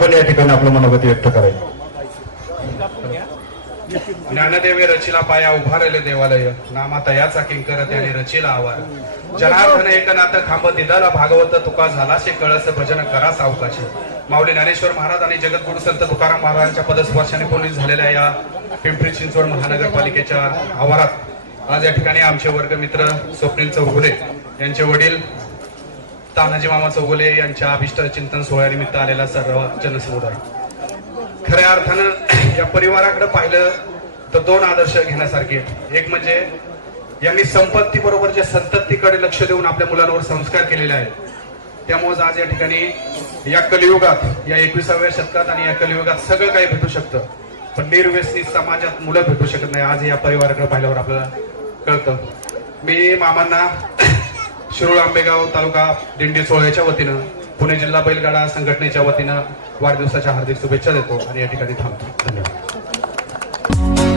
आपण या ठिकाणी आपलं मनोगत व्यक्त करायचं. ज्ञानदेवे रचिला पाया उभारले देवालय नामाता याचा किंकर त्याने रचिला आवार जनार्दन एकनाथ खांब दिदाला भागवत तुका झालाशे कळस भजन करा सावकाशी. माऊली ज्ञानेश्वर महाराज आणि जगद्गुरु संत तुकाराम महाराजांच्या पदस्पर्शाने पुनीत झालेल्या या पिंपरी चिंचवड महानगरपालिकेच्या आवारात आज या ठिकाणी आमचे वर्गमित्र स्वप्नील चौगुले यांचे वडील तानाजी मामा चौगुले यांच्या अभिष्ट चिंतन सोहळ्यानिमित्त आलेला सर्व जनसमुदाय. खऱ्या अर्थानं या परिवाराकडे पाहिलं तर दोन आदर्श घेण्यासारखे आहेत. एक म्हणजे यांनी संपत्ती बरोबर जे संततीकडे लक्ष देऊन आपल्या मुलांवर संस्कार केलेले आहेत. त्यामुळे आज या ठिकाणी या कलियुगात या 21व्या शतकात आणि या कलियुगात सगळं काही भेटू शकतं पण निर्व्यसनी समाजात मुलं भेटू शकत नाही. आज या परिवाराकडे पाहिल्यावर आपल्याला कळतं. मी मामांना शिरूर आंबेगाव तालुका दिंडी सोहळ्याच्या वतीनं पुणे जिल्हा बैलगाडा संघटनेच्या वतीनं वाढदिवसाच्या हार्दिक शुभेच्छा देतो आणि या ठिकाणी थांबतो. धन्यवाद.